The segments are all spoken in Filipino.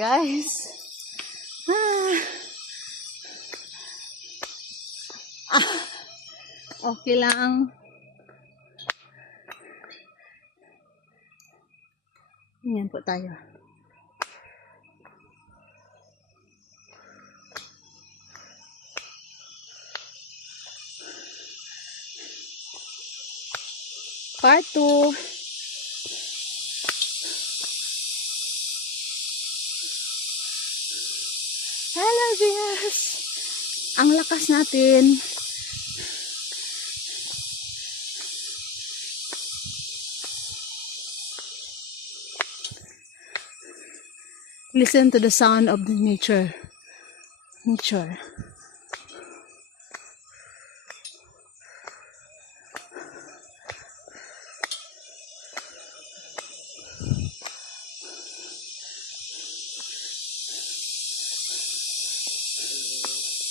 guys. Okay lang. Yan po tayo. Part 2. Hello, Venus! Ang lakas natin. Listen to the sound of the nature.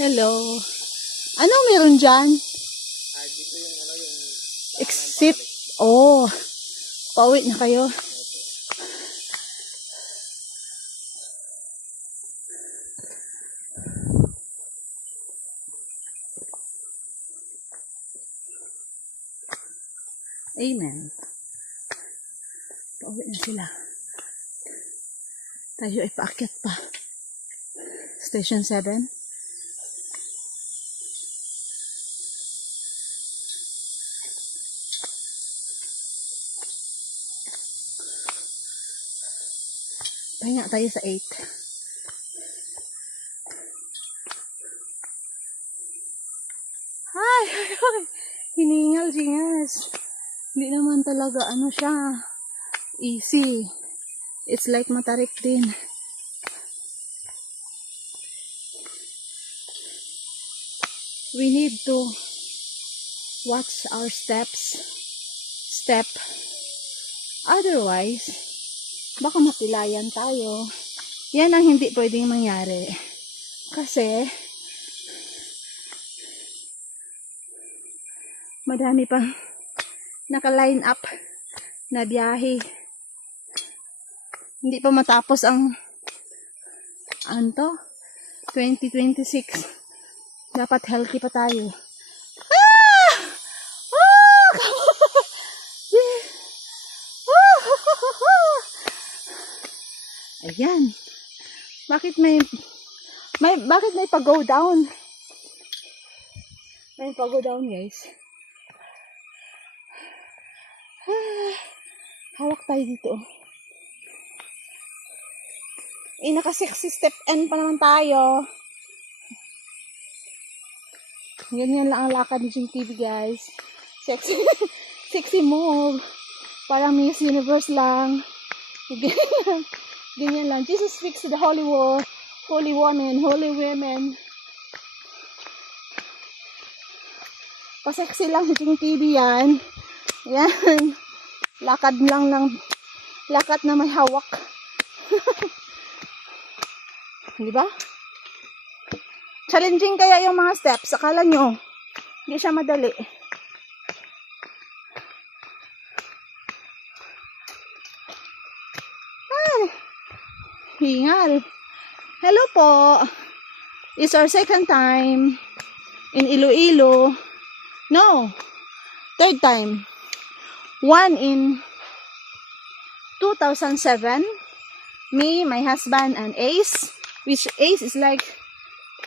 Hello. Ano meron dyan? Dito yung yung Exit. Oh. Pauwi na kayo. Amen. Pauwi na sila. Tayo ay paakyat pa. Station 7. Pahinga tayo sa 8. Hi! Hiningal, Jingas. Hindi naman talaga siya. Easy. It's like matarik din. We need to watch our step. Otherwise, baka mapilayan tayo. Yan ang hindi pwedeng mangyari. Kasi, madami pang naka-line up na biyahe. Hindi pa matapos ang 2026. Dapat healthy pa tayo. Ayan. Bakit may pa-go down? May pa-go down, guys. Hawak tayo dito. Naka-sexy step N pa naman tayo. Ganyan lang ang lakad ni JTV, guys. Sexy move. Parang Miss Universe lang. Ganyan lang. Jesus speaks to the holy women. Pa-sexy lang si JTV yan. Yan. Lakad na may hawak. Diba? Challenging kaya yung mga steps. Akala nyo, hindi siya madali. Hingal. Hello po. It's our second time in Iloilo. No. Third time. One in 2007. Me, my husband, and Ace. Which Ace is like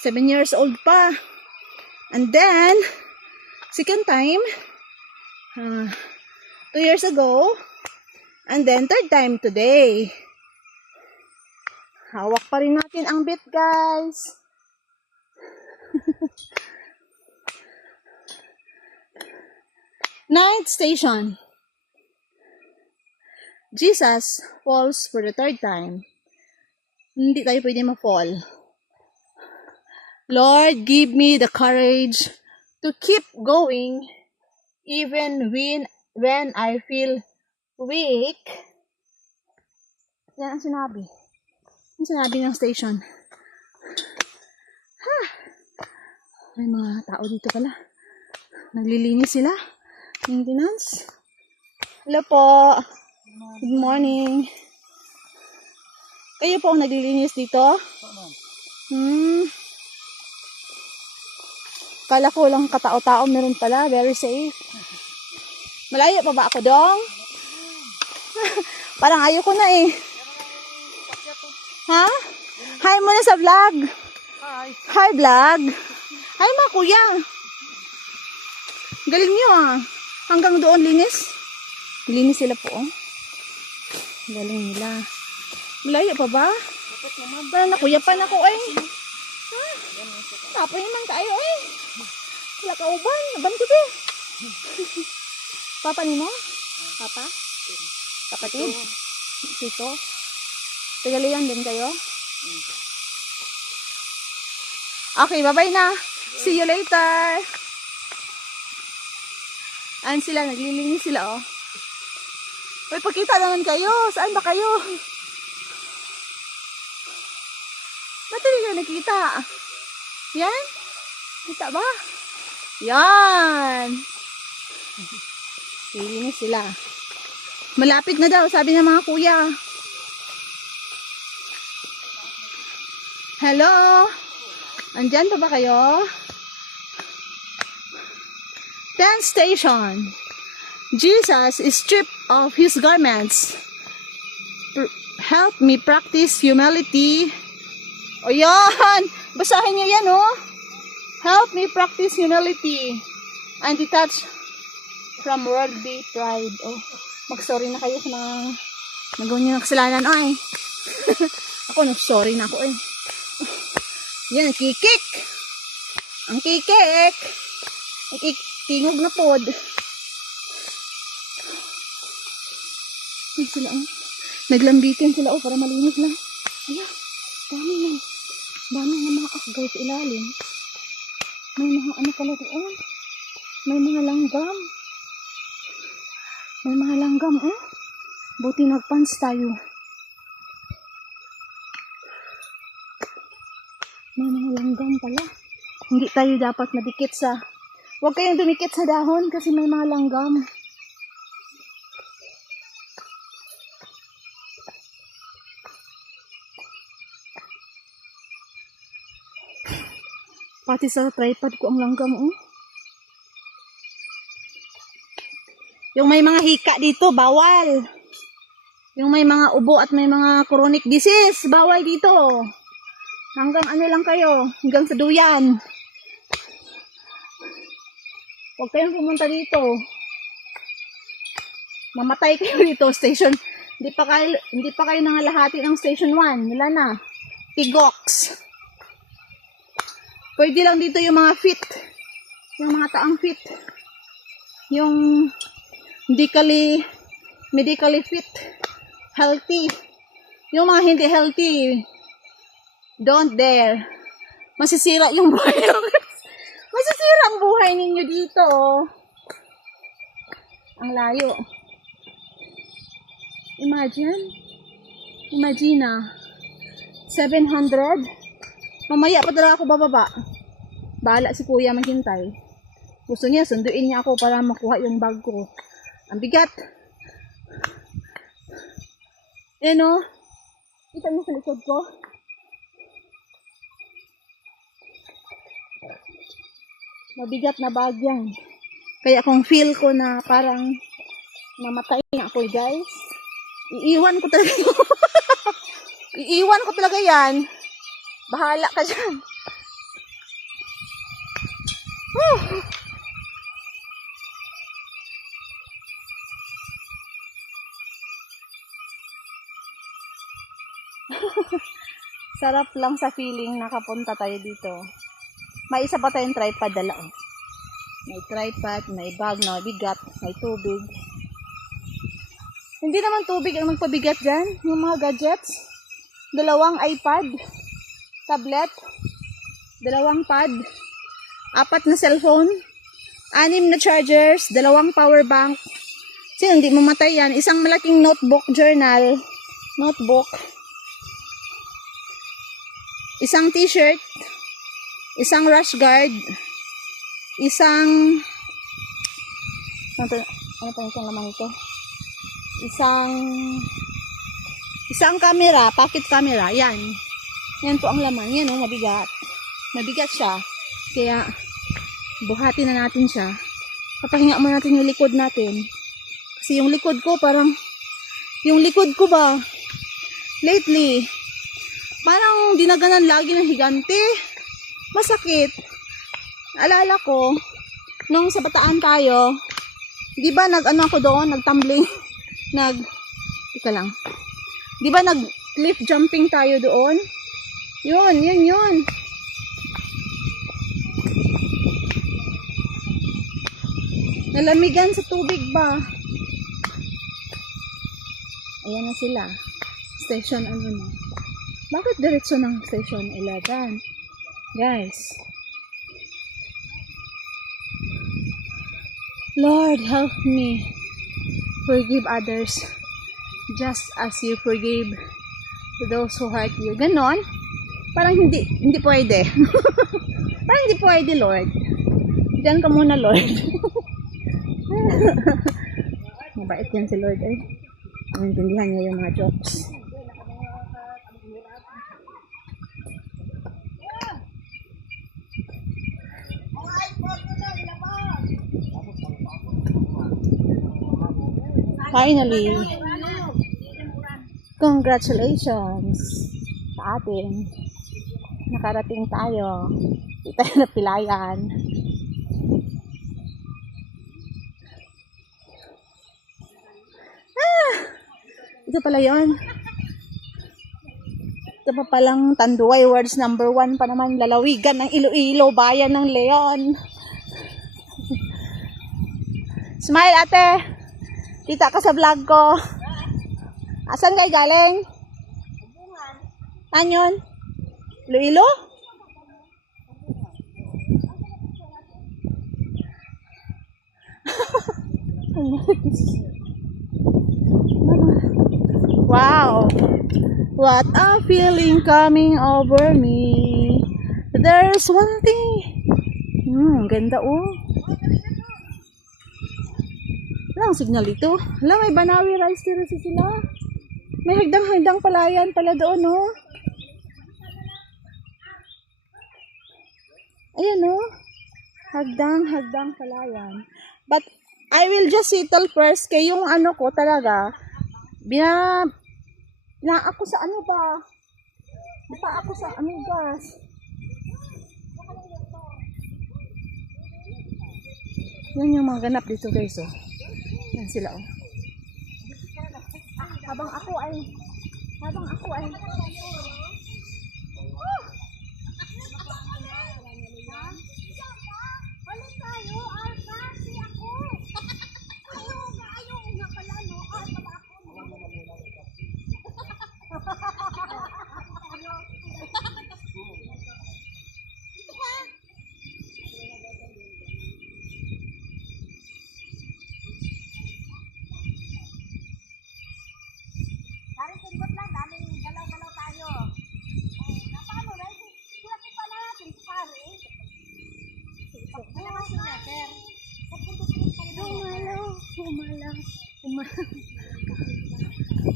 7 years old pa. And then, second time, 2 years ago. And then, third time today. Hawak pa rin natin ang bit, guys. Ninth station. Jesus falls for the third time. Hindi tayo pwede ma-fall. Lord, give me the courage to keep going even when I feel weak. Yan ang sinabi. Ang sinabi ng station. May mga tao dito pala. Naglilinis sila. Maintenance. Hello po. Good morning. Kayo po ang naglilinis dito? Kala ko lang katao-tao meron pala. Very safe. Malayo pa ba ako dong? Parang ayoko na eh. Ha? Hi muna sa vlog. Hi. Hi vlog. Hi mga kuya. Galing nyo ah. Hanggang doon linis. Linis sila po oh. Galing nila. Malayo pa ba? Parang nakuyapan ako eh. Ha? Tapoy naman tayo eh. Wala ka uban. Aban ko ba? Papa ni mo? Papa? Kapatid? Tito? Tagalian din kayo? Okay, bye-bye na. See you later. Ayan sila, naglilinis sila oh. Uy, pagkita naman kayo. Saan ba kayo? Ba't hindi kayo nakita? Yan? Kita ba? Yan! Lilinis sila. Malapit na daw, sabi ng mga kuya. Hello? Andyan pa ba kayo? 10th station. Jesus is stripped of his garments. Help me practice humility. O yan! Basahin niyo yan, oh. Help me practice humility and detach from worldly pride. Oh, mag-sorry na kayo sa mga nagawa niyo ng kasalanan, ay. Ako, sorry na ako, eh. Yan, kikik. Ang kikik. Tingog na pod. Ay, sila, oh. Naglambitin sila, oh, para malinis lang. Ay, dami na. Dami na mga asgay sa ilalim. May mga ano pala doon. May mga langgam. May mga langgam, oh. Buti nagpants tayo. May mga langgam pala. Hindi tayo dapat madikit sa... Huwag kayong dumikit sa dahon kasi may mga langgam. Pati sa tripod ko ang langgam, oh. Yung may mga hika dito, bawal. Yung may mga ubo at may mga chronic disease, bawal dito. Hanggang ano lang kayo, hanggang sa duyan. Huwag kayong pumunta dito. Mamatay kayo dito, station. Hindi pa kayo nangalahati ng station 1. Wala na. Tigox. Pwede lang dito yung mga fit. Yung mga taang fit. Yung medically fit. Healthy. Yung mga hindi healthy, don't dare. Masisira yung buhay nyo. Masisira ang buhay ninyo dito. Ang layo. Imagine na. 700. Mamaya pa talaga ako bababa. Bahala si kuya maghintay. Gusto niya, sunduin niya ako para makuha yung bag ko. Ang bigat. O. Kita niyo sa likod ko? Mabigat na bag yan. Kaya kung feel ko na parang mamatay na ako, guys, iiwan ko talaga yun. Iiwan ko talaga yan. Bahala ka dyan. Sarap lang sa feeling nakapunta tayo dito. May isa pa tayong tripod dala. Oh. May tripod, may bag na bigat, may tubig. Hindi naman tubig ang magpabigat dyan. Yung mga gadgets. 2 iPad, tablet, 2 pad, 4 na cellphone, 6 na chargers, 2 power bank. Kasi hindi mamatay yan. Isang malaking notebook, journal, notebook, isang t-shirt, isang rash guard, isang ano pa yung laman ito? Isang Isang camera, pocket camera, yan. Yan po ang laman. Yan oh, mabigat. Mabigat siya. Kaya, buhati na natin siya. Papahinga mo natin yung likod natin. Kasi yung likod ko parang, yung likod ko ba, lately, parang dinaganan lagi ng higante. Masakit. Alala ko, nung sa Bataan tayo, di ba nag-ano ako doon, nag-tumbling, ika lang. Di ba nag-cliff jumping tayo doon? Yun. Nalamigan sa tubig ba? Ayan na sila. Station ano na. Bakit diretso ng station 11? Guys. Lord, help me. Forgive others just as you forgive to those who hurt you. Ganon. Parang hindi pwede. Parang hindi pwede, Lord. Diyan ka muna, Lord. Mabait yan si Lord eh. Maintindihan niya yung mga jokes. Finally, congratulations sa atin. Nakarating tayo. Di tayo napilayan. Ito pala yun. Ito pa palang Tanduay Words number 1 pa naman. Lalawigan ng Iloilo, bayan ng Leon. Smile, ate. Kita ka sa vlog ko. Asan kayo galing? Anyon? Iloilo? Wow. What a feeling coming over me. There's one thing. Ganda oh. Wala ang signal ito. Wala, may Banawi Rice Terrace sila. May hagdang-hagdang palayan pala doon, no? Ayan, no? Hagdang-hagdang palayan. But, I will just settle first kay yung ano ko talaga. Ako sa ano ba? Ako sa amigas. Yan yung mga ganap dito, guys, oh. Yan sila, oh. Habang ako ay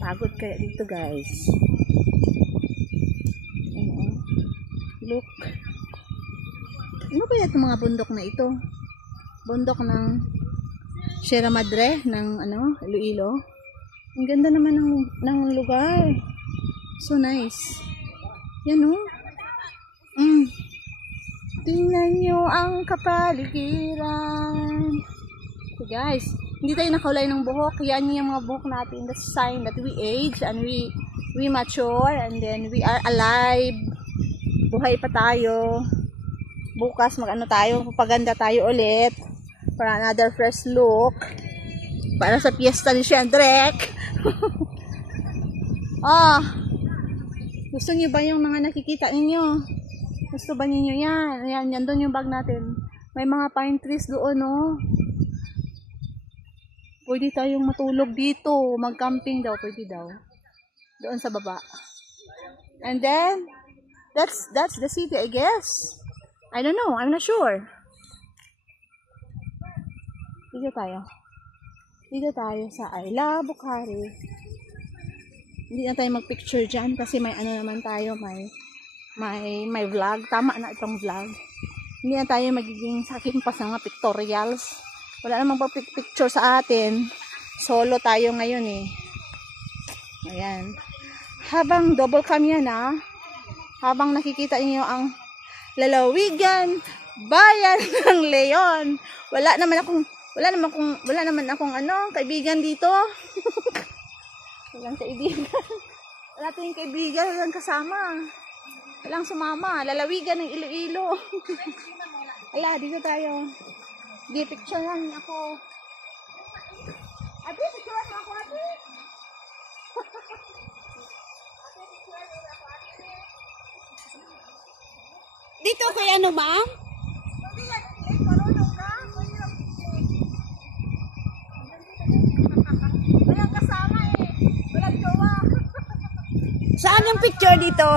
pagod kaya dito, guys. Look. Ano kaya itong mga bundok na ito? Bundok ng Sierra Madre ng Iloilo. Ang ganda naman ng lugar. So nice. Yan oh. Tingnan nyo ang kapaligiran. So guys, hindi tayo nakaulay ng buhok. Yan yung mga buhok natin. That's a sign that we age and we mature and then we are alive. Buhay pa tayo. Bukas tayo, papaganda tayo ulit para another fresh look. Para sa piyesta ni Shendrek. Gusto niyo ba yung mga nakikita ninyo? Gusto ba ninyo yan? Yan doon yung bag natin. May mga pine trees doon, no? Pwede tayong matulog dito. Mag-camping daw, pwede daw. Doon sa baba. And then, that's the city, I guess. I don't know. I'm not sure. Dito tayo sa Ayla, Bukhari. Hindi na tayo magpicture dyan kasi may ano naman tayo, may vlog. Tama na itong vlog. Hindi na tayo magiging sakimpas ng mga pictorials. Wala namang picture sa atin. Solo tayo ngayon eh. Ayan. Habang double cam yan habang nakikita niyo ang lalawigan, bayan ng Leon. Wala naman akong kaibigan dito. Walang kaibigan. Wala tayong kaibigan, walang kasama. Walang sumama. Lalawigan ng Iloilo. Ala, dito tayo. Di picture lang ako. Ate, picture lang ako, ate. Dito kay ano, ma'am? Hindi yan, marunong ka. Walang kasama eh. Walang jowa. Saan yung picture dito?